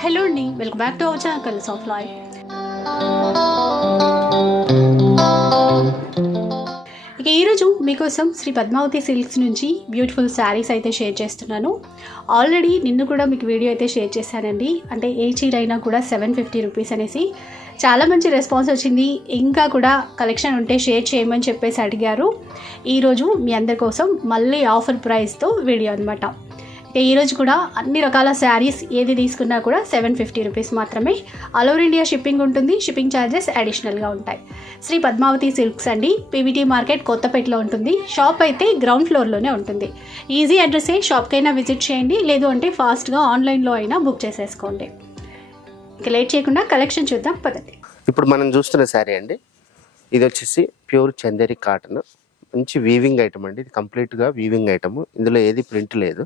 Hello అండి welcome back to our channel colours of life ఇక ఈరోజు మీకోసం శ్రీ పద్మావతి సిల్క్స్ నుంచి బ్యూటిఫుల్ శారీస్ అయితే షేర్ చేస్తున్నాను. ఆల్రెడీ నిన్ను కూడా మీకు వీడియో అయితే షేర్ చేశానండి. అంటే ఏ చీర అయినా కూడా సెవెన్ ఫిఫ్టీ రూపీస్ అనేసి. చాలా మంచి రెస్పాన్స్ వచ్చింది. ఇంకా కూడా కలెక్షన్ ఉంటే షేర్ చేయమని చెప్పేసి అడిగారు. ఈరోజు మీ అందరి కోసం మళ్ళీ ఆఫర్ ప్రైస్తో వీడియో అనమాట ఈరోజు కూడా అన్ని రకాల శారీస్ ఏది తీసుకున్నా కూడా సెవెన్ ఫిఫ్టీ రూపీస్ మాత్రమే. ఆల్ ఓవర్ ఇండియా షిప్పింగ్ ఉంటుంది. షిప్పింగ్ ఛార్జెస్ అడిషనల్గా ఉంటాయి. శ్రీ పద్మావతి సిల్క్స్ అండి. పీవీటీ మార్కెట్ కొత్తపేటలో ఉంటుంది. షాప్ అయితే గ్రౌండ్ ఫ్లోర్లోనే ఉంటుంది. ఈజీ అడ్రస్సే షాప్కైనా విజిట్ చేయండి. లేదు అంటే ఫాస్ట్గా ఆన్లైన్లో అయినా బుక్ చేసేసుకోండి. ఇంకా లేట్ చేయకుండా కలెక్షన్ చూద్దాం. పద్ధతి ఇప్పుడు మనం చూస్తున్న శారీ అండి. ఇది వచ్చేసి ప్యూర్ చందేరి కాటన్. మంచి వీవింగ్ ఐటమ్ అండి. ఇది కంప్లీట్గా వీవింగ్ ఐటమ్ ఇందులో ఏది ప్రింట్ లేదు.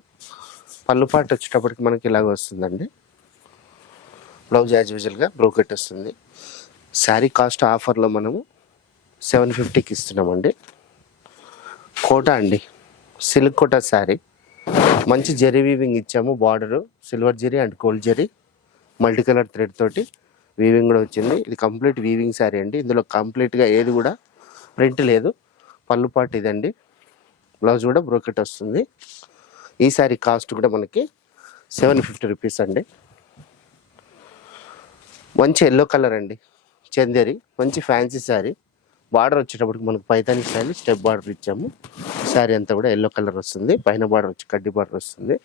పళ్ళు పాటు వచ్చేటప్పటికి మనకి ఇలాగ వస్తుందండి. బ్లౌజ్ యాజ్ యూజువల్గా బ్రోకెట్ వస్తుంది. శారీ కాస్ట్ ఆఫర్లో మనము సెవెన్ ఫిఫ్టీకి ఇస్తున్నామండి. కోటా అండి. సిల్క్ కోటా శారీ. మంచి జెరీ వీవింగ్ ఇచ్చాము. Border silver zari and gold zari. Multi colour thread తోటి వీవింగ్ కూడా వచ్చింది. ఇది కంప్లీట్ వీవింగ్ శారీ అండి. ఇందులో కంప్లీట్గా ఏది కూడా ప్రింట్ లేదు. పళ్ళు పాటు ఇదండి. బ్లౌజ్ కూడా బ్రోకెట్ వస్తుంది. ఈ శారీ కాస్ట్ కూడా మనకి సెవెన్ ఫిఫ్టీ రూపీస్ అండి. మంచి ఎల్లో కలర్ అండి. చందేరి మంచి ఫ్యాన్సీ శారీ బార్డర్ వచ్చేటప్పటికి మనకు పైతాని స్టైల్ స్టెప్ బార్డర్ ఇచ్చాము. శారీ అంతా కూడా ఎల్లో కలర్ వస్తుంది. పైన బార్డర్ వచ్చి కడ్డీ బార్డర్ వస్తుంది.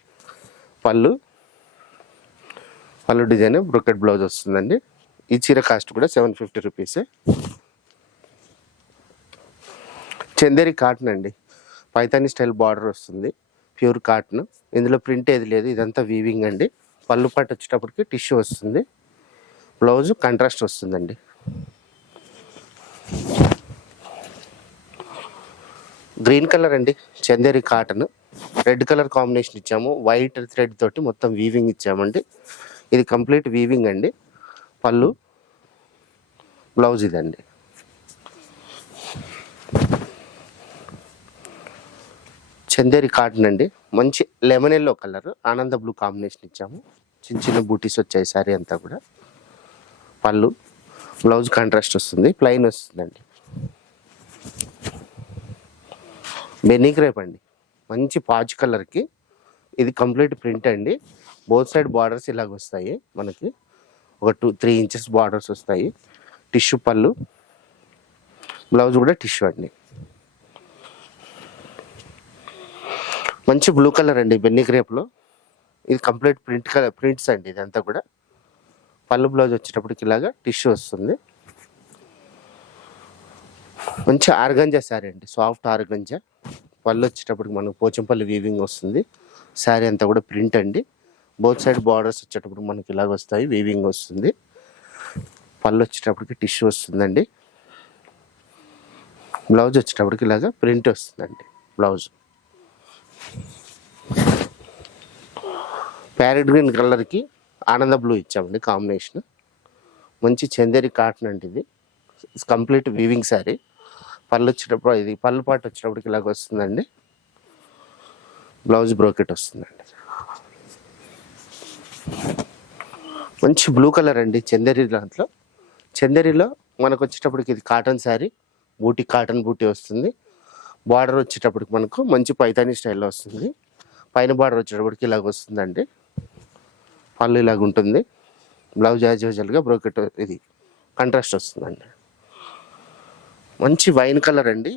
పళ్ళు. పళ్ళు డిజైన్ బ్రొకెట్ బ్లౌజ్ వస్తుందండి. ఈ చీర కాస్ట్ కూడా సెవెన్ ఫిఫ్టీ రూపీసే. చందేరి కాటన్ అండి. పైతాని స్టైల్ బార్డర్ వస్తుంది. Pure cotton. ఇందులో ప్రింట్ ఏది లేదు ఇదంతా వీవింగ్ అండి. పళ్ళు పట్టు వచ్చేటప్పటికి టిష్యూ వస్తుంది. బ్లౌజ్ కంట్రాస్ట్ వస్తుందండి. గ్రీన్ కలర్ అండి Chanderi cotton. Red colour combination ఇచ్చాము. వైట్ థ్రెడ్ తోటి మొత్తం వీవింగ్ ఇచ్చామండి. ఇది కంప్లీట్ వీవింగ్ అండి. పళ్ళు బ్లౌజ్ ఇదండి. చందేరి కాటన్ అండి. మంచి లెమన్ ఎల్లో కలర్ ఆనంద బ్లూ కాంబినేషన్ ఇచ్చాము. చిన్న చిన్న బూటీస్ వచ్చాయి సారీ అంతా కూడా. పళ్ళు బ్లౌజ్ కాంట్రాస్ట్ వస్తుంది ప్లెయిన్ వస్తుందండి. బెన్నీ క్రేప్ అండి మంచి పాచ్ కలర్కి. ఇది కంప్లీట్ ప్రింట్ అండి. బోత్ సైడ్ బార్డర్స్ ఇలాగ వస్తాయి మనకి. ఒక టూ త్రీ ఇంచెస్ బార్డర్స్ వస్తాయి. టిష్యూ పళ్ళు. బ్లౌజ్ కూడా టిష్యూ అండి. మంచి బ్లూ కలర్ అండి బెన్నీ క్రేప్లో ఇది కంప్లీట్ ప్రింట్ కలర్ ప్రింట్స్ అండి ఇదంతా కూడా. పళ్ళు బ్లౌజ్ వచ్చేటప్పటికి ఇలాగా టిష్యూ వస్తుంది. మంచి ఆర్గంజా శారీ అండి సాఫ్ట్ ఆర్గంజా. పళ్ళు వచ్చేటప్పటికి మనకు పోచంపల్లి వీవింగ్ వస్తుంది. శారీ అంతా కూడా ప్రింట్ అండి. బోత్ సైడ్ బార్డర్స్ వచ్చేటప్పుడు మనకి ఇలాగ వస్తాయి వీవింగ్ వస్తుంది. పళ్ళు వచ్చేటప్పటికి టిష్యూ వస్తుందండి. బ్లౌజ్ వచ్చేటప్పటికి ఇలాగ ప్రింట్ వస్తుందండి బ్లౌజ్ ప్యారెట్ గ్రీన్ కలర్కి ఆనంద బ్లూ ఇచ్చామండి కాంబినేషన్. మంచి చందేరి కాటన్ అండి ఇది. కంప్లీట్ వీవింగ్ శారీ పళ్ళు వచ్చేటప్పుడు ఇది పళ్ళు పాటు వచ్చేటప్పటికి ఇలాగ వస్తుందండి. బ్లౌజ్ బ్రోకెట్ వస్తుందండి. మంచి బ్లూ కలర్ అండి చందేరి దాంట్లో. చందేరిలో మనకు వచ్చేటప్పటికి ఇది కాటన్ శారీ బూటీ కాటన్ బూటీ వస్తుంది. బార్డర్ వచ్చేటప్పటికి మనకు మంచి పైతాని స్టైల్లో వస్తుంది. పైన బార్డర్ వచ్చేటప్పటికి ఇలాగ వస్తుందండి. పళ్ళు ఇలాగ ఉంటుంది. బ్లౌజ్ యాజ్ యూజువల్గా బ్రోకెట్ ఇది కంట్రాస్ట్ వస్తుందండి. మంచి వైన్ కలర్ అండి.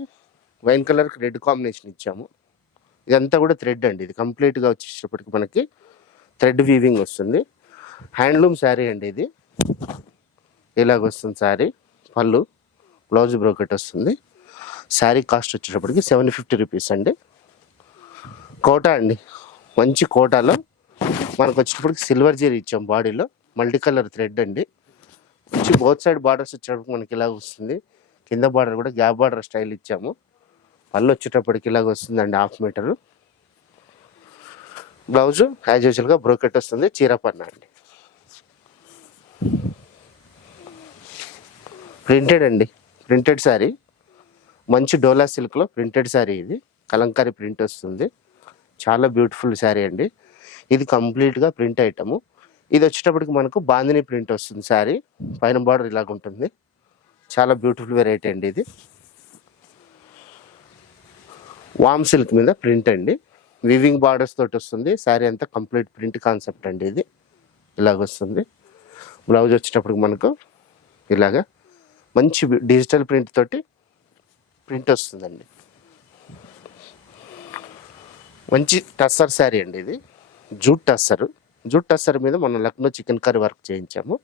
వైన్ కలర్కి రెడ్ కాంబినేషన్ ఇచ్చాము. ఇదంతా కూడా థ్రెడ్ అండి. ఇది కంప్లీట్గా వచ్చేటప్పటికి మనకి థ్రెడ్ వీవింగ్ వస్తుంది. హ్యాండ్లూమ్ శారీ అండి ఇది. ఇలాగ వస్తుంది శారీ. పళ్ళు బ్లౌజ్ బ్రోకెట్ వస్తుంది. శారీ కాస్ట్ వచ్చేటప్పటికి సెవెన్ ఫిఫ్టీ రూపీస్ అండి. కోటా అండి. మంచి కోటాలో మనకు వచ్చేటప్పటికి సిల్వర్ జీర్ ఇచ్చాం బాడీలో. మల్టీ కలర్ థ్రెడ్ అండి. మంచి బోత్ సైడ్ బార్డర్స్ వచ్చేటప్పటికి మనకి ఇలాగ వస్తుంది. కింద బార్డర్ కూడా గ్యాప్ బార్డర్ స్టైల్ ఇచ్చాము. పళ్ళు వచ్చేటప్పటికి ఇలాగ వస్తుందండి హాఫ్ మీటరు. బ్లౌజ్ యాజ్ యూజువల్గా బ్రోకెట్ వస్తుంది. చీర పన్న అండి. ప్రింటెడ్ అండి. ప్రింటెడ్ శారీ. మంచి డోలా సిల్క్లో ప్రింటెడ్ శారీ ఇది. కలంకారీ ప్రింట్ వస్తుంది. చాలా బ్యూటిఫుల్ శారీ అండి. ఇది కంప్లీట్గా ప్రింట్ ఐటము. ఇది వచ్చేటప్పటికి మనకు బాందిని ప్రింట్ వస్తుంది శారీ. పైన బార్డర్ ఇలాగ ఉంటుంది. చాలా బ్యూటిఫుల్ వెరైటీ అండి ఇది. వామ్ సిల్క్ మీద ప్రింట్ అండి. వివింగ్ బార్డర్స్ తోటి వస్తుంది. శారీ అంతా కంప్లీట్ ప్రింట్ కాన్సెప్ట్ అండి ఇది. ఇలాగ వస్తుంది. బ్లౌజ్ వచ్చేటప్పటికి మనకు ఇలాగా మంచి డిజిటల్ ప్రింట్ తోటి ప్రింట్ వస్తుందండి. మంచి టస్సర్ శారీ అండి ఇది. జూట్ టస్సర్. జూట్ టస్సర్ మీద మనం లక్నో చికెన్ కర్రీ వర్క్ చేయించాము.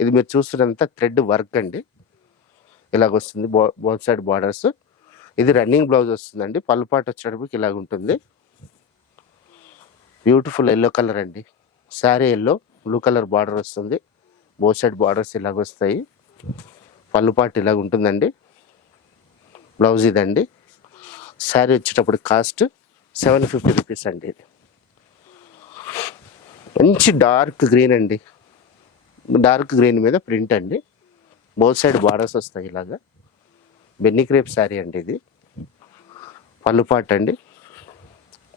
ఇది మీరు చూస్తున్నంత థ్రెడ్ వర్క్ అండి. ఇలాగ వస్తుంది బో బోత్ సైడ్ బార్డర్స్. ఇది రన్నింగ్ బ్లౌజ్ వస్తుందండి. పళ్ళు వచ్చేటప్పటికి ఇలాగ ఉంటుంది. బ్యూటిఫుల్ ఎల్లో కలర్ అండి. Sari yellow blue colour border వస్తుంది. బోత్ సైడ్ బార్డర్స్ ఇలాగ వస్తాయి. పళ్ళు పాటు ఇలాగ ఉంటుందండి. బ్లౌజ్ ఇదండి. శారీ వచ్చేటప్పుడు కాస్ట్ సెవెన్ ఫిఫ్టీ రూపీస్ అండి ఇది. మంచి డార్క్ గ్రీన్ అండి. డార్క్ గ్రీన్ మీద ప్రింట్ అండి. బోత్ సైడ్ బార్డర్స్ వస్తాయి ఇలాగా. బెన్నీ క్రేప్ శారీ అండి ఇది. పళ్ళు అండి.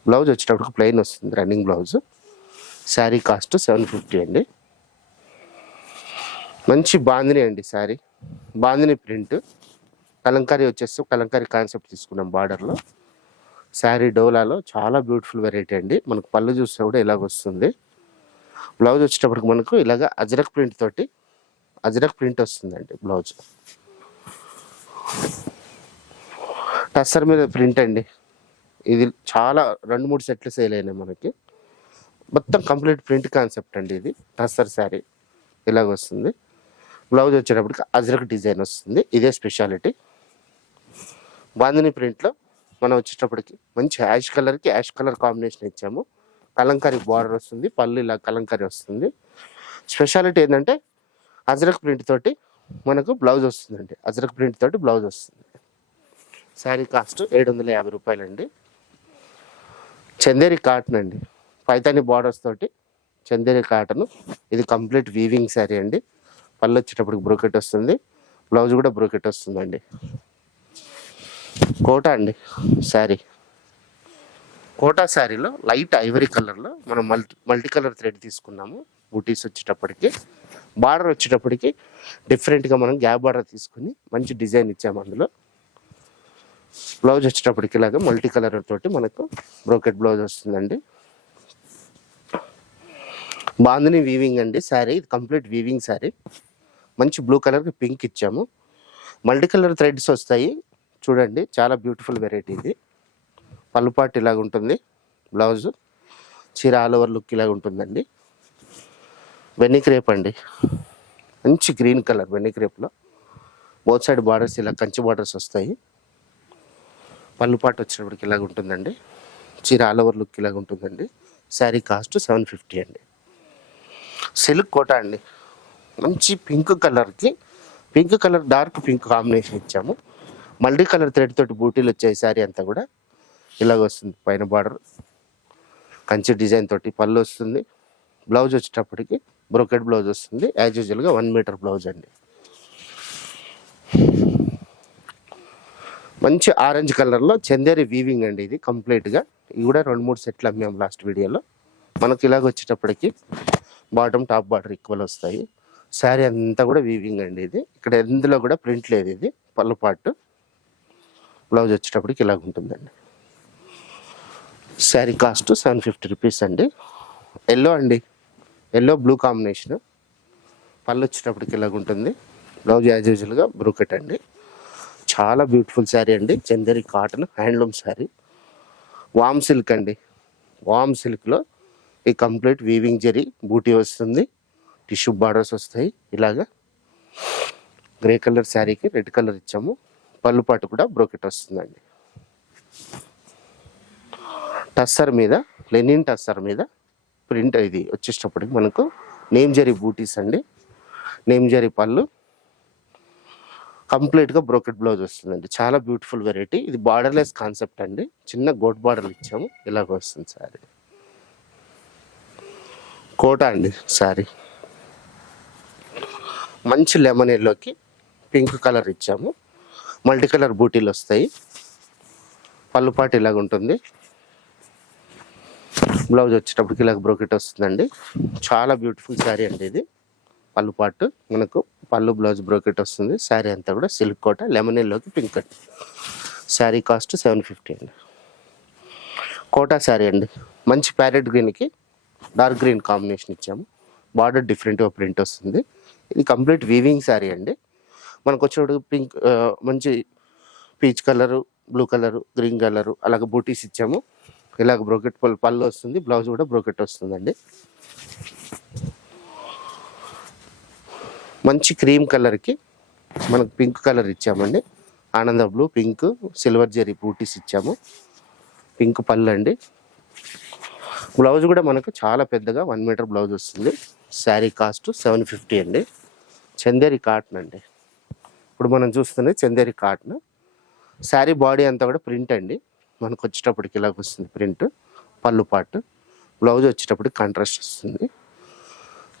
బ్లౌజ్ వచ్చేటప్పుడు ప్లెయిన్ వస్తుంది running blouse. Sari cost seven fifty అండి. మంచి బాందిని అండి శారీ బాందిని ప్రింట్. కలంకారీ వచ్చేసి కలంకారీ కాన్సెప్ట్ తీసుకున్నాం బార్డర్లో. శారీ డోలాలో చాలా బ్యూటిఫుల్ వెరైటీ అండి. మనకు పళ్ళు చూస్తే కూడా ఇలాగ వస్తుంది. బ్లౌజ్ వచ్చేటప్పటికి మనకు ఇలాగ అజరక్ ప్రింట్ తోటి అజరక్ ప్రింట్ వస్తుందండి బ్లౌజ్. టస్సర్ మీద ప్రింట్ అండి. ఇది చాలా రెండు మూడు సెట్లు సేల్ అయినాయి మనకి. మొత్తం కంప్లీట్ ప్రింట్ కాన్సెప్ట్ అండి ఇది. టస్సర్ శారీ ఇలాగ వస్తుంది. బ్లౌజ్ వచ్చేటప్పటికి అజరక్ డిజైన్ వస్తుంది. ఇదే స్పెషాలిటీ. బాందిని ప్రింట్లో మనం వచ్చేటప్పటికి మంచి యాష్ కలర్కి యాష్ కలర్ కాంబినేషన్ ఇచ్చాము. కలంకారీ బార్డర్ వస్తుంది పళ్ళు ఇలా కలంకారీ వస్తుంది. స్పెషాలిటీ ఏంటంటే అజరక్ ప్రింట్ తోటి మనకు బ్లౌజ్ వస్తుందండి. అజరక్ ప్రింట్ తోటి బ్లౌజ్ వస్తుంది. శారీ కాస్ట్ ఏడు వందల యాభై రూపాయలండి. చందేరి కాటన్ అండి. పైతాని బార్డర్స్ తోటి చందేరి కాటన్. ఇది కంప్లీట్ వీవింగ్ శారీ అండి. పళ్ళు వచ్చేటప్పటికి బ్రోకెట్ వస్తుంది. బ్లౌజ్ కూడా బ్రోకెట్ వస్తుందండి. కోట అండి శారీ. కోటా శారీలో లైట్ ఐవరీ కలర్లో మనం మల్టీ మల్టీ కలర్ థ్రెడ్ తీసుకున్నాము. బూటీస్ వచ్చేటప్పటికి బార్డర్ వచ్చేటప్పటికి డిఫరెంట్గా మనం గ్యాప్ బార్డర్ తీసుకుని మంచి డిజైన్ ఇచ్చాము అందులో. బ్లౌజ్ వచ్చేటప్పటికి ఇలాగ మల్టీ కలర్ తోటి మనకు బ్రోకెట్ బ్లౌజ్ వస్తుందండి. బాందిని వీవింగ్ అండి శారీ ఇది కంప్లీట్ వీవింగ్ శారీ. మంచి బ్లూ కలర్కి పింక్ ఇచ్చాము. మల్టీ కలర్ థ్రెడ్స్ వస్తాయి. చూడండి చాలా బ్యూటిఫుల్ వెరైటీ ఇది. పళ్ళు పాటు ఇలాగ ఉంటుంది బ్లౌజ్ చీర ఆల్ ఓవర్ లుక్ ఇలాగ ఉంటుందండి. వెన్నీ క్రేప్ అండి. మంచి గ్రీన్ కలర్ వెన్నీ క్రేప్లో బోత్ సైడ్ బార్డర్స్ ఇలా కంచి బార్డర్స్ వస్తాయి. పళ్ళు పాటు వచ్చినప్పటికి ఇలాగ ఉంటుందండి. చీర ఆల్ ఓవర్ లుక్ ఇలాగ ఉంటుందండి. శారీ కాస్ట్ సెవెన్ ఫిఫ్టీ అండి. సిల్క్ కోట అండి. మంచి పింక్ కలర్కి pink colour dark pink combination ఇచ్చాము. మల్టీ కలర్ థ్రెడ్ తోటి బూటీలు వచ్చాయి. శారీ అంతా కూడా ఇలాగ వస్తుంది పైన బార్డర్. కంచి డిజైన్ తోటి పళ్ళు వస్తుంది. బ్లౌజ్ వచ్చేటప్పటికి బ్రోకెట్ బ్లౌజ్ వస్తుంది. యాజ్ యూజువల్గా వన్ మీటర్ బ్లౌజ్ అండి. మంచి ఆరెంజ్ కలర్లో చందేరి వీవింగ్ అండి ఇది కంప్లీట్గా ఇది కూడా రెండు మూడు సెట్లు అమ్మాము లాస్ట్ వీడియోలో. మనకి ఇలాగ వచ్చేటప్పటికి బాటమ్ టాప్ బార్డర్ ఈక్వల్ వస్తాయి. శారీ అంతా కూడా వీవింగ్ అండి ఇది. ఇక్కడ ఎందులో కూడా ప్రింట్ లేదు ఇది. పళ్ళు పాటు బ్లౌజ్ వచ్చేటప్పటికి ఇలాగ ఉంటుందండి. Sari cost seven fifty rupees అండి. ఎల్లో అండి. Yellow blue combination. పళ్ళు వచ్చేటప్పటికి ఇలాగ ఉంటుంది. బ్లౌజ్ యాజ్ యూజువల్గా బ్రూకెట్ అండి. చాలా బ్యూటిఫుల్ శారీ అండి. Chanderi cotton handloom sari. Warm silk అండి. వామ్ సిల్క్లో ఈ కంప్లీట్ వీవింగ్ జరీ బూటీ వస్తుంది. టిష్యూ బార్డర్స్ వస్తాయి. ఇలాగా గ్రే కలర్ శారీకి రెడ్ కలర్ ఇచ్చాము. పళ్ళు పాటు కూడా బ్రోకెట్ వస్తుందండి. టస్సర్ మీద లెనిన్ టస్సర్ మీద ప్రింట్ ఇది వచ్చేటప్పటికి మనకు నేమ్జరీ బూటీస్ అండి. నేమ్జరీ పళ్ళు. కంప్లీట్గా బ్రోకెట్ బ్లౌజ్ వస్తుందండి. చాలా బ్యూటిఫుల్ వెరైటీ. ఇది బార్డర్లెస్ కాన్సెప్ట్ అండి. చిన్న గోట్ బార్డర్లు ఇచ్చాము. ఇలాగ వస్తుంది సారీ. కోట అండి సారీ. మంచి లెమన్ ఎల్లోకి పింక్ కలర్ ఇచ్చాము. మల్టీ కలర్ బూటీలు వస్తాయి. పళ్ళుపాటు ఇలాగ ఉంటుంది. బ్లౌజ్ వచ్చేటప్పటికి ఇలా బ్రోకెట్ వస్తుందండి. చాలా బ్యూటిఫుల్ శారీ అండి ఇది. పళ్ళు పాటు మనకు పళ్ళు బ్లౌజ్ బ్రోకెట్ వస్తుంది. శారీ అంతా కూడా సిల్క్ కోట లెమన్ ఎల్లోకి పింక్ అండి శారీ కాస్ట్ సెవెన్ ఫిఫ్టీ అండి. కోటా శారీ అండి. మంచి ప్యారెట్ గ్రీన్కి డార్క్ గ్రీన్ కాంబినేషన్ ఇచ్చాము. బార్డర్ డిఫరెంట్గా ప్రింట్ వస్తుంది. ఇది కంప్లీట్ వీవింగ్ శారీ అండి. మనకు వచ్చేటప్పుడు పింక్ మంచి peach colour blue colour green colour అలాగే బూటీస్ ఇచ్చాము. ఇలాగ బ్రోకెట్ పళ్ళు పళ్ళు వస్తుంది బ్లౌజ్ కూడా బ్రోకెట్ వస్తుందండి. మంచి క్రీమ్ కలర్కి మనకు పింక్ కలర్ ఇచ్చామండి. ఆనంద blue pink silver zari butis ఇచ్చాము. పింక్ పళ్ళు అండి బ్లౌజ్ కూడా మనకు చాలా పెద్దగా వన్ మీటర్ బ్లౌజ్ వస్తుంది. శారీ కాస్ట్ సెవెన్ ఫిఫ్టీ అండి. చందేరి కాటన్ అండి. ఇప్పుడు మనం చూస్తున్నది చందేరి కాటన్ శారీ బాడీ అంతా కూడా ప్రింట్ అండి. మనకు వచ్చేటప్పటికి ఇలాగ వస్తుంది ప్రింట్ పళ్ళు పాటు బ్లౌజ్ వచ్చేటప్పటికి కాంట్రాస్ట్ వస్తుంది.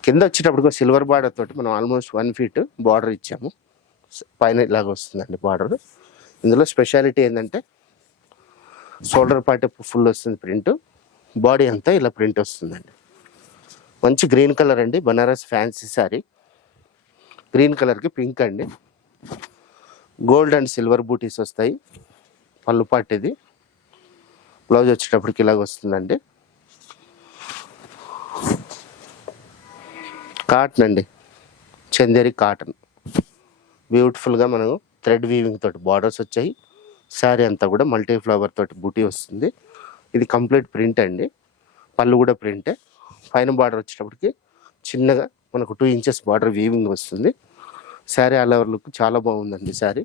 కింద వచ్చేటప్పటికి సిల్వర్ బార్డర్ తోటి మనం ఆల్మోస్ట్ వన్ ఫీట్ బార్డర్ ఇచ్చాము. పైన ఇలాగ వస్తుందండి బార్డర్ ఇందులో స్పెషాలిటీ ఏంటంటే షోల్డర్ పార్ట్ ఫుల్ వస్తుంది ప్రింట్ బాడీ అంతా ఇలా ప్రింట్ వస్తుందండి. మంచి గ్రీన్ కలర్ అండి. బనారస్ ఫ్యాన్సీ శారీ. గ్రీన్ కలర్కి పింక్ అండి. గోల్డ్ అండ్ సిల్వర్ బూటీస్ వస్తాయి. పళ్ళు పట్టిది ఇది బ్లౌజ్ వచ్చేటప్పటికి ఇలాగ వస్తుందండి. కాటన్ అండి. చందేరి కాటన్ బ్యూటిఫుల్గా మనం థ్రెడ్ వీవింగ్ తోటి బార్డర్స్ వచ్చాయి. శారీ అంతా కూడా మల్టీ ఫ్లవర్ తోటి బూటీ వస్తుంది. ఇది కంప్లీట్ ప్రింట్ అండి. పళ్ళు కూడా ప్రింటే పైన బార్డర్ వచ్చేటప్పటికి చిన్నగా మనకు టూ ఇంచెస్ బార్డర్ వీవింగ్ వస్తుంది. శారీ ఆల్ ఓవర్ లుక్ చాలా బాగుందండి శారీ.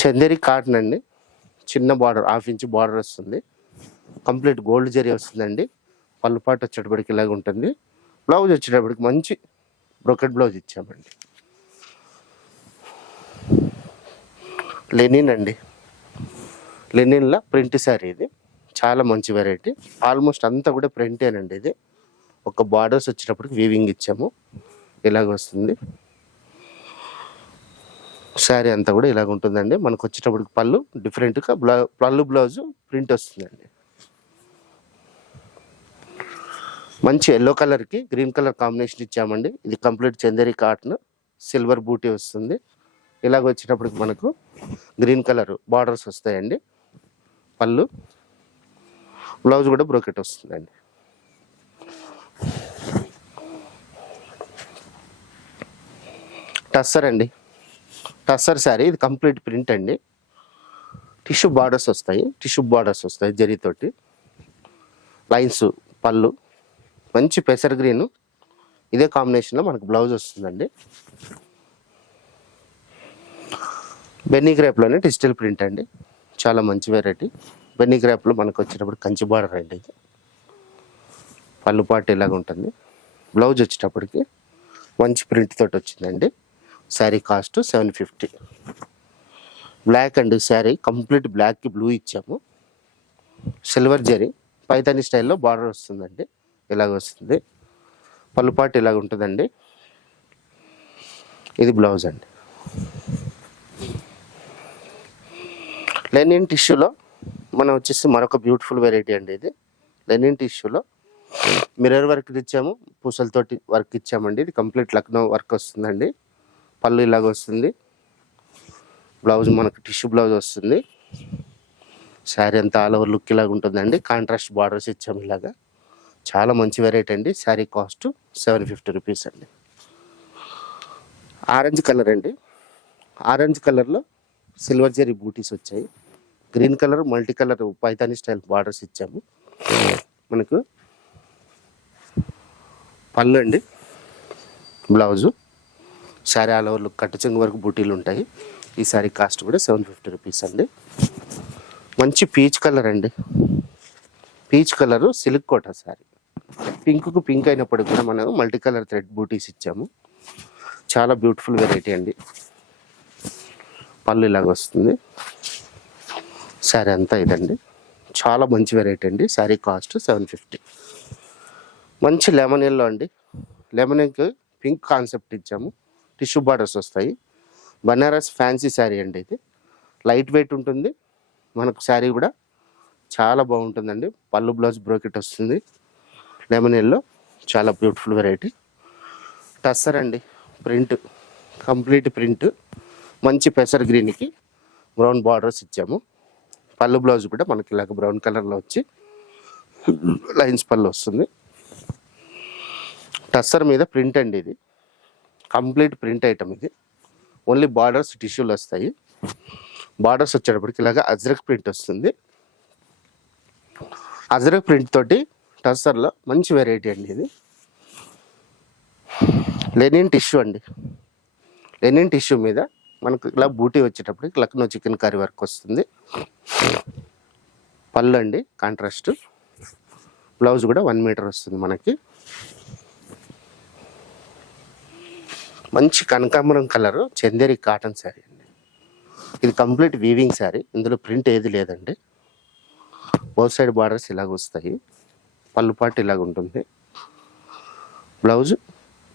చందేరి కాటన్ అండి. చిన్న బార్డర్ హాఫ్ ఇంచ్ బార్డర్ వస్తుంది. కంప్లీట్ గోల్డ్ జరీ వస్తుందండి. పళ్ళు పాటు వచ్చేటప్పటికి ఇలాగ ఉంటుంది. బ్లౌజ్ వచ్చేటప్పటికి మంచి బ్రొకెట్ బ్లౌజ్ ఇచ్చామండి. లెనిన్ అండి. లెనిన్లో ప్రింట్ శారీ ఇది. చాలా మంచి వెరైటీ ఆల్మోస్ట్ అంతా కూడా ప్రింటేనండి ఇది. ఒక బార్డర్స్ వచ్చేటప్పటికి వీవింగ్ ఇచ్చాము. ఇలాగ వస్తుంది శారీ అంతా కూడా ఇలాగ ఉంటుందండి మనకు వచ్చేటప్పటికి పళ్ళు డిఫరెంట్గా బ్లౌ పళ్ళు బ్లౌజ్ ప్రింట్ వస్తుందండి. మంచి ఎల్లో కలర్కి గ్రీన్ కలర్ కాంబినేషన్ ఇచ్చామండి. ఇది complete Chanderi cotton silver buti వస్తుంది. ఇలాగ వచ్చేటప్పటికి మనకు గ్రీన్ కలర్ బార్డర్స్ వస్తాయండి. పళ్ళు బ్లౌజ్ కూడా బ్రోకెట్ వస్తుందండి. టస్సర్ అండి. టస్సర్ శారీ ఇది కంప్లీట్ ప్రింట్ అండి. టిష్యూ బార్డర్స్ వస్తాయి. టిష్యూ బార్డర్స్ వస్తాయి జరీతోటి లైన్స్ పళ్ళు. మంచి పెసర్ గ్రీన్. ఇదే కాంబినేషన్లో మనకు బ్లౌజ్ వస్తుందండి. బెన్నీ గ్రేప్లోనే డిజిటల్ ప్రింట్ అండి. చాలా మంచి వెరైటీ. బెన్నీ గ్రేప్లో మనకు వచ్చేటప్పుడు కంచి బార్డర్ అండి ఇది. పళ్ళు పాటు ఇలాగ ఉంటుంది. బ్లౌజ్ వచ్చేటప్పటికి మంచి ప్రింట్ తోటి వచ్చిందండి. Sari cost seven fifty. Black and sari complete బ్లాక్కి blue ఇచ్చాము. సిల్వర్ జరీ పైతాని స్టైల్లో బార్డర్ వస్తుందండి. ఇలాగ వస్తుంది. పలుపాటు ఇలాగ ఉంటుందండి. ఇది బ్లౌజ్ అండి. లెనిన్ టిష్యూలో మనం వచ్చేసి మరొక బ్యూటిఫుల్ వెరైటీ అండి ఇది. లెనిన్ టిష్యూలో మిర్రర్ వర్క్ ఇచ్చాము పూసలతోటి వర్క్ ఇచ్చామండి. ఇది కంప్లీట్ లక్నో వర్క్ వస్తుందండి. పళ్ళు ఇలాగ వస్తుంది. బ్లౌజ్ మనకు టిష్యూ బ్లౌజ్ వస్తుంది. శారీ అంతా ఆల్ ఓవర్ లుక్ ఇలాగ ఉంటుందండి. కాంట్రాస్ట్ బార్డర్స్ ఇచ్చాము ఇలాగా. చాలా మంచి వెరైటీ అండి. Sari cost seven fifty rupees అండి. ఆరెంజ్ కలర్ అండి. ఆరెంజ్ కలర్లో సిల్వర్ జెరీ బూటీస్ వచ్చాయి. Green colour multi colour Paithani style borders ఇచ్చాము. మనకు పళ్ళు అండి. బ్లౌజు. శారీ ఆల్ ఓవర్ కట్టు వరకు బూటీలు ఉంటాయి. ఈ శారీ కాస్ట్ కూడా సెవెన్ ఫిఫ్టీ రూపీస్ అండి. మంచి పీచ్ కలర్ అండి. Peach colour silk Kota sari. పింక్కు pink అయినప్పటికి కూడా మనం మల్టీ కలర్ థ్రెడ్ బూటీస్ ఇచ్చాము. చాలా బ్యూటిఫుల్ వెరైటీ అండి. పళ్ళు ఇలాగ వస్తుంది. శారీ అంతా ఇదండి. చాలా మంచి వెరైటీ అండి. Sari cost seven fifty. మంచి లెమన్ ఎల్లో అండి. లెమన్ ఎగ్ పింక్ కాన్సెప్ట్ ఇచ్చాము. టిష్యూ బార్డర్స్ వస్తాయి. బనారస్ ఫ్యాన్సీ శారీ అండి ఇది. లైట్ వెయిట్ ఉంటుంది. మనకు శారీ కూడా చాలా బాగుంటుందండి. పళ్ళు బ్లౌజ్ బ్రోకెట్ వస్తుంది. లెమన్ ఎల్లో చాలా బ్యూటిఫుల్ వెరైటీ. టస్సర్ అండి. Print complete print. మంచి పెసర్ గ్రీన్కి బ్రౌన్ బార్డర్స్ ఇచ్చాము. పళ్ళు బ్లౌజ్ కూడా మనకి ఇలాగ బ్రౌన్ కలర్లో వచ్చి లైన్స్ పళ్ళు వస్తుంది. టస్సర్ మీద ప్రింట్ అండి ఇది. కంప్లీట్ ప్రింట్ ఐటమ్ ఇది. ఓన్లీ బార్డర్స్ టిష్యూలు వస్తాయి. బార్డర్స్ వచ్చేటప్పటికి ఇలాగ అజ్రక్ ప్రింట్ వస్తుంది. అజ్రక్ ప్రింట్ తోటి టసర్లో మంచి వెరైటీ అండి ఇది. లెనిన్ టిష్యూ అండి. లెనిన్ టిష్యూ మీద మనకు ఇలా బూటీ వచ్చేటప్పటికి లక్నో చికెన్ కర్రీ వర్క్ వస్తుంది. పళ్ళు అండి కాంట్రాస్ట్. బ్లౌజ్ కూడా వన్ మీటర్ వస్తుంది మనకి. మంచి కనకాంబరం కలరు చందేరి కాటన్ శారీ అండి. ఇది కంప్లీట్ వీవింగ్ శారీ. ఇందులో ప్రింట్ ఏది లేదండి. బోత్ సైడ్ బార్డర్స్ ఇలాగ వస్తాయి. పళ్ళు పాటు ఇలాగ ఉంటుంది. బ్లౌజ్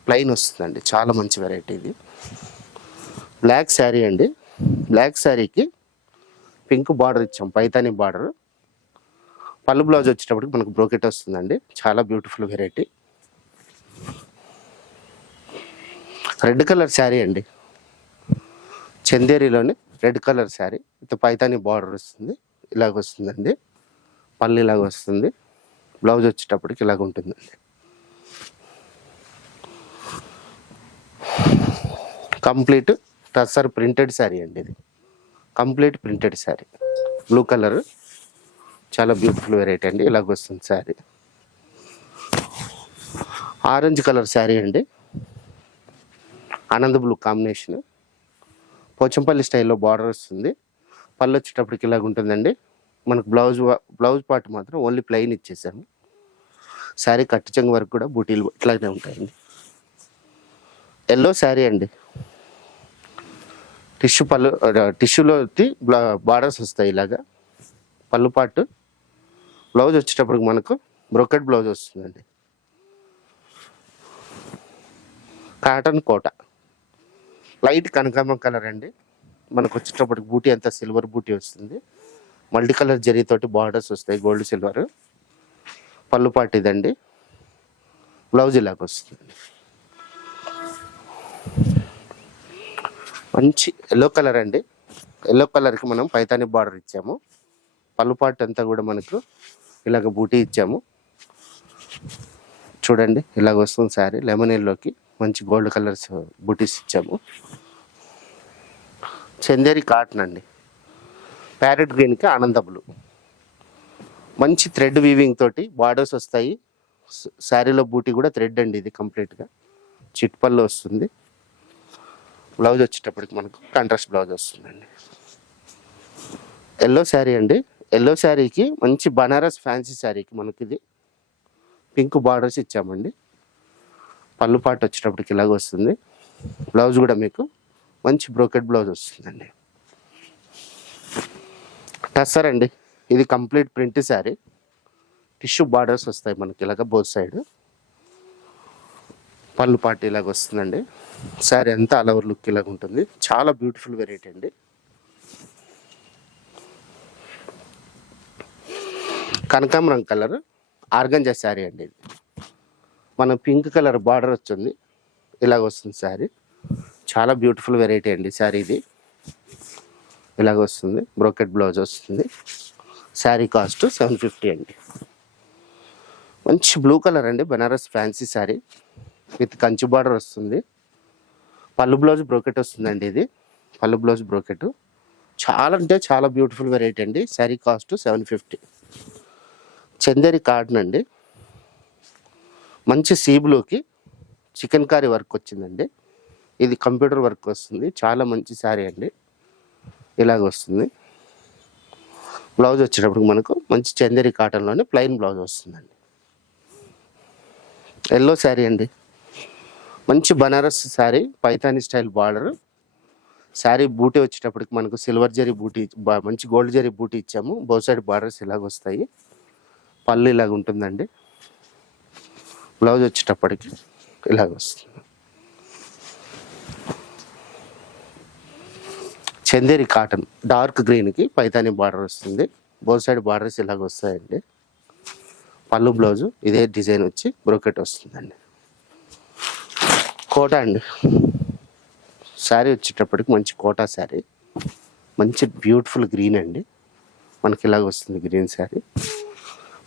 ప్లెయిన్ వస్తుందండి. చాలా మంచి వెరైటీ ఇది. బ్లాక్ శారీ అండి. బ్లాక్ శారీకి పింక్ బార్డర్ ఇచ్చాం. పైతాని బార్డర్. పళ్ళు బ్లౌజ్ వచ్చేటప్పటికి మనకు బ్రోకెట్ వస్తుందండి. చాలా beautiful variety. Red colour sari అండి. చందేరిలోని red colour sari. With Paithani border వస్తుంది. ఇలాగ వస్తుందండి. పళ్ళు ఇలాగ వస్తుంది. బ్లౌజ్ వచ్చేటప్పటికి ఇలాగ ఉంటుందండి. కంప్లీట్ టసర్ ప్రింటెడ్ శారీ అండి ఇది. Complete printed sari. Blue colour. చాలా బ్యూటిఫుల్ వెరైటీ అండి. ఇలాగ వస్తుంది శారీ. ఆరెంజ్ కలర్ శారీ అండి. ఆనంద బ్లూ కాంబినేషన్. పోచంపల్లి స్టైల్లో బార్డర్ వస్తుంది. పళ్ళు వచ్చేటప్పటికి ఇలాగ ఉంటుందండి. మనకు బ్లౌజ్ బ్లౌజ్ పార్ట్ మాత్రం ఓన్లీ ప్లెయిన్ ఇచ్చేసాము. శారీ కట్టుచంగు వరకు కూడా బూటీలు ఇట్లానే ఉంటాయండి. ఎల్లో శారీ అండి. టిష్యూ పళ్ళు టిష్యూలో బార్డర్స్ వస్తాయి ఇలాగా. పళ్ళు పాటు బ్లౌజ్ వచ్చేటప్పటికి మనకు బ్రోకెట్ బ్లౌజ్ వస్తుందండి. కాటన్ కోట. లైట్ కనకాంబరం కలర్ అండి మనకు వచ్చేటప్పటికి బూటీ అంతా సిల్వర్ బూటీ వస్తుంది. మల్టీ కలర్ జరీతోటి బార్డర్స్ వస్తాయి గోల్డ్ సిల్వర్. పళ్ళు పాటు ఇదండి బ్లౌజ్ ఇలాగ వస్తుంది. మంచి ఎల్లో కలర్ అండి. ఎల్లో కలర్కి మనం పైతాని బార్డర్ ఇచ్చాము. పళ్ళు పాటు అంతా కూడా మనకు ఇలాగ బూటీ ఇచ్చాము. చూడండి ఇలాగ వస్తుంది శారీ లెమన్ ఎల్లోకి మంచి గోల్డ్ కలర్స్ బూటీస్ ఇచ్చాము. చందేరి కాటన్ అండి. ప్యారెట్ గ్రీన్కి ఆనంద మంచి థ్రెడ్ వీవింగ్ తోటి బార్డర్స్ వస్తాయి. శారీలో బూటీ కూడా థ్రెడ్ అండి ఇది కంప్లీట్గా చిట్పల్లో వస్తుంది. బ్లౌజ్ వచ్చేటప్పటికి మనకు కాంట్రాస్ట్ బ్లౌజ్ వస్తుందండి. ఎల్లో శారీ అండి. ఎల్లో శారీకి మంచి బనారస్ ఫ్యాన్సీ శారీకి మనకి ఇది పింక్ బార్డర్స్ ఇచ్చామండి. పళ్ళు పాటు వచ్చేటప్పటికి ఇలాగ వస్తుంది. బ్లౌజ్ కూడా మీకు మంచి బ్రోకెట్ బ్లౌజ్ వస్తుందండి. టస్సర్ అండి. ఇది complete print sari. Tissue borders వస్తాయి మనకి ఇలాగ బోత్ సైడ్. పళ్ళు పాటు ఇలాగ వస్తుందండి. శారీ అంతా ఆల్ ఓవర్ లుక్ ఇలాగ ఉంటుంది. చాలా బ్యూటిఫుల్ వెరైటీ అండి. కనకాంబరం కలర్ ఆర్గంజా శారీ అండి ఇది. మనం పింక్ కలర్ బార్డర్ వచ్చింది ఇలాగ వస్తుంది శారీ. చాలా బ్యూటిఫుల్ వెరైటీ అండి శారీ ఇది. ఇలాగ వస్తుంది బ్రోకెట్ బ్లౌజ్ వస్తుంది. శారీ కాస్ట్ సెవెన్ ఫిఫ్టీ అండి. మంచి బ్లూ కలర్ అండి. Banaras fancy sari. With Kanchi border వస్తుంది. పళ్ళు బ్లౌజ్ బ్రోకెట్ వస్తుందండి ఇది. పళ్ళు బ్లౌజ్ బ్రోకెట్. చాలా అంటే చాలా బ్యూటిఫుల్ వెరైటీ అండి. Sari cost seven fifty. Chanderi cotton అండి. మంచి సీబులోకి చికెన్ కర్రీ వర్క్ వచ్చిందండి. ఇది కంప్యూటర్ వర్క్ వస్తుంది. చాలా మంచి శారీ అండి. ఇలాగ వస్తుంది. బ్లౌజ్ వచ్చేటప్పుడు మనకు మంచి చందేరి కాటన్లోనే ప్లెయిన్ బ్లౌజ్ వస్తుందండి. ఎల్లో శారీ అండి. మంచి బనారస్ శారీ పైతాని స్టైల్ బార్డర్. శారీ బూటీ వచ్చేటప్పటికి మనకు సిల్వర్ జరీ బూటీ మంచి గోల్డ్ జరీ బూటీ ఇచ్చాము. బోత్ సైడ్ బార్డర్స్ ఇలాగ వస్తాయి. పళ్ళు ఇలాగ ఉంటుందండి. బ్లౌజ్ వచ్చేటప్పటికి ఇలాగ వస్తుంది. చందేరి కాటన్ డార్క్ గ్రీన్కి పైతాని బార్డర్ వస్తుంది. బోత్ సైడ్ బార్డర్స్ ఇలాగ వస్తాయండి. పళ్ళు బ్లౌజు ఇదే డిజైన్ వచ్చి బ్రోకెట్ వస్తుందండి. కోట అండి. శారీ వచ్చేటప్పటికి మంచి కోటా శారీ. మంచి బ్యూటిఫుల్ గ్రీన్ అండి. మనకి ఇలాగ వస్తుంది గ్రీన్ శారీ.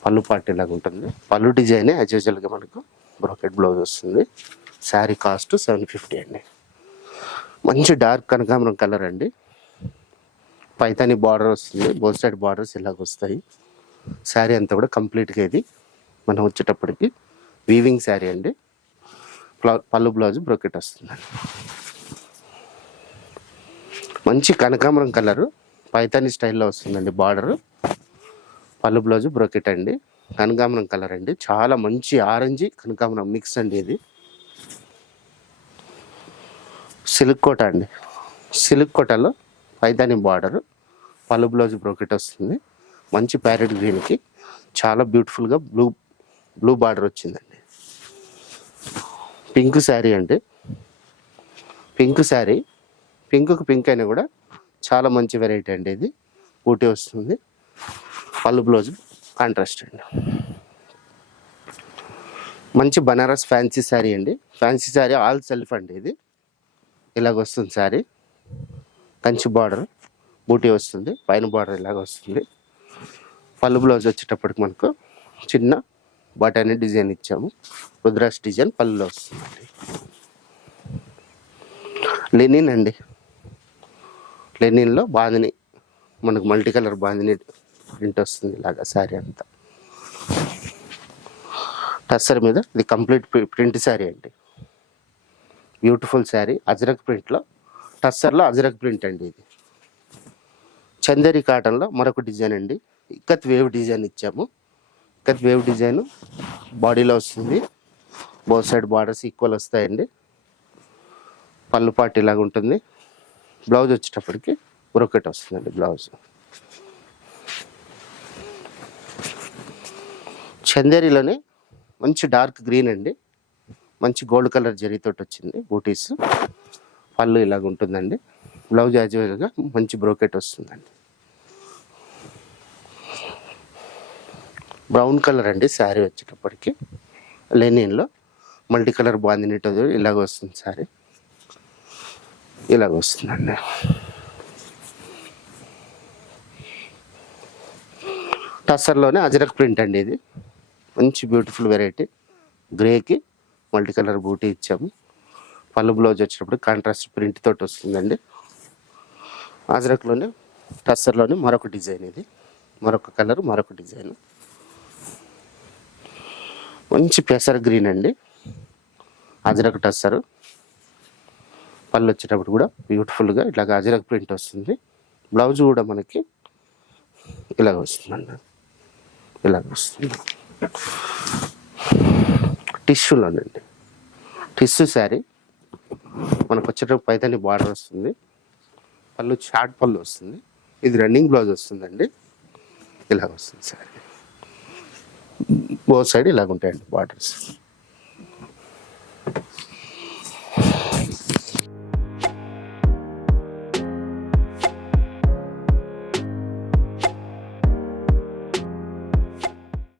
పళ్ళు పార్టీ లాగా ఉంటుంది. పళ్ళు డిజైన్ యాజ్ యూజువల్గా మనకు బ్రోకెట్ బ్లౌజ్ వస్తుంది. శారీ కాస్ట్ సెవెన్ ఫిఫ్టీ అండి. మంచి డార్క్ కనకాంబరం కలర్ అండి. పైతాని బార్డర్ వస్తుంది. బోత్ సైడ్ బార్డర్స్ ఇలాగ వస్తాయి. శారీ అంతా కూడా కంప్లీట్గా ఇది. మనం వచ్చేటప్పటికి వీవింగ్ శారీ అండి. పళ్ళు బ్లౌజ్ బ్రోకెట్ వస్తుందండి మంచి కనకాంబరం కలరు పైతాని స్టైల్లో వస్తుందండి బార్డరు పళ్ళు బ్లౌజ్ బ్రోకెట్ అండి. కనకాంబరం కలర్ అండి. చాలా మంచి ఆరెంజ్ కనకాంబరం మిక్స్ అండి ఇది. సిల్క్ కోట అండి. సిల్క్ కోటలో పైదాని బార్డర్ పళ్ళు బ్లౌజ్ బ్రోకెట్ వస్తుంది. మంచి ప్యారెట్ గ్రీన్కి చాలా బ్యూటిఫుల్గా బ్లూ బ్లూ బార్డర్ వచ్చిందండి. పింక్ శారీ అండి. పింక్ శారీ పింక్కి పింక్ అయినా కూడా చాలా మంచి వెరైటీ అండి ఇది. ఊటీ వస్తుంది. పళ్ళు బ్లౌజ్ కాంట్రాస్ట్ అండి. మంచి బనారస్ ఫ్యాన్సీ శారీ అండి. ఫ్యాన్సీ శారీ ఆల్ సెల్ఫ్ అండి ఇది. ఇలాగ వస్తుంది శారీ. కంచి బార్డర్ బూటీ వస్తుంది. పైన బార్డర్ ఇలాగ వస్తుంది. పళ్ళు బ్లౌజ్ వచ్చేటప్పటికి మనకు చిన్న బటానీ డిజైన్ ఇచ్చాము. రుద్రాస్ డిజైన్ పళ్ళులో వస్తుందండి. లెనిన్ అండి. లెనిన్లో బాందిని మనకు మల్టీ కలర్ బాందిని ప్రింట్ వస్తుంది ఇలాగా శారీ అంతా. టస్సర్ మీద ఇది కంప్లీట్ ప్రింట్ శారీ అండి. బ్యూటిఫుల్ శారీ అజరక్ ప్రింట్లో టస్సర్లో అజరక్ ప్రింట్ అండి ఇది. చందేరి కాటన్లో మరొక డిజైన్ అండి. ఇక్కత్ వేవ్ డిజైన్ ఇచ్చాము. ఇక్కత్ వేవ్ డిజైన్ బాడీలో వస్తుంది. బోత్ సైడ్ బార్డర్స్ ఈక్వల్ వస్తాయండి. పళ్ళు పాటు ఇలాగ ఉంటుంది. బ్లౌజ్ వచ్చేటప్పటికి బ్రోకెట్ వస్తుందండి బ్లౌజ్. చందేరిలోనే మంచి డార్క్ గ్రీన్ అండి. మంచి గోల్డ్ కలర్ జరీతోటి వచ్చింది బూటీస్. పళ్ళు ఇలాగ ఉంటుందండి. బ్లౌజ్ యాజ్ యూజువల్గా మంచి బ్రోకెట్ వస్తుందండి. బ్రౌన్ కలర్ అండి శారీ వచ్చేటప్పటికి. లెనిన్లో మల్టీ కలర్ బాందినట్టు ఇలాగ వస్తుంది శారీ. ఇలాగ వస్తుందండి. టసర్లోనే అజరక్ ప్రింట్ అండి ఇది. మంచి బ్యూటిఫుల్ వెరైటీ. గ్రేకి మల్టీ కలర్ బూటీ ఇచ్చాము. పళ్ళు బ్లౌజ్ వచ్చేటప్పుడు కాంట్రాస్ట్ ప్రింట్ తోటి వస్తుందండి. అజరక్లోనే టస్సర్లోనే మరొక డిజైన్ ఇది. మరొక కలర్ మరొక డిజైన్. మంచి పెసర గ్రీన్ అండి. అజరక్ టస్సరు. పళ్ళు వచ్చేటప్పుడు కూడా బ్యూటిఫుల్గా ఇలాగ అజరక్ ప్రింట్ వస్తుంది. బ్లౌజ్ కూడా మనకి ఇలాగ వస్తుందండి. ఇలాగ వస్తుంది. టిష్యూలోనండి. టిష్యూ శారీ మనకు వచ్చేటప్పుడు పైతాని బార్డర్ వస్తుంది. పళ్ళు చాట్ పళ్ళు వస్తుంది. ఇది రన్నింగ్ బ్లౌజ్ వస్తుందండి. ఇలాగ వస్తుంది శారీ. బో సైడ్ ఇలాగ ఉంటాయండి బార్డర్స్.